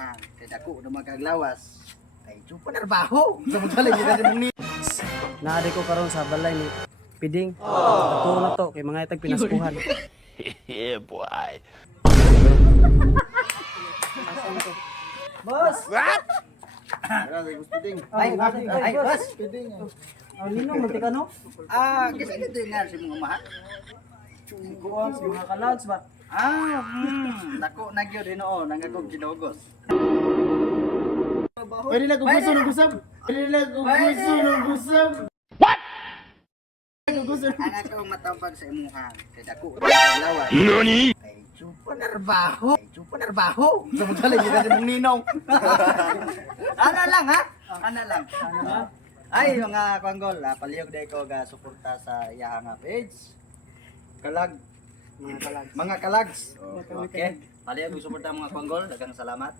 imuha. Kay dako na magkaglawas. Ay chupa narbaho. Samutala gyud ka mong ni. Naari ko karon sa balay ni Piding. Ato na to kay mga itag pinaskuhan. Yeah, boy. Boss! What? Ara sa gusto ding. Ay, boss! Piding. Ang ninong munti ka no? Kasi dito nga si mga mahal. Kuha sa mga kalads ba? Dako na gyud Ginoo nangagog ginugos. Pwede na gugusto ng gusab. Pwede na gugusto ng gusab. Anak ko matambag sa imuha. Kay dako na magkaglawas. Nani? Ay chupa narbaho. Ay chupa narbaho. Samutala gyud ka mong ninong. Ana lang ha? Ana lang. Ay mga kwanggol, palihog day ko ga suporta sa iyang nga page. Kalag mga kalags. Okay. Palihog suporta mga kwanggol, daghang salamat.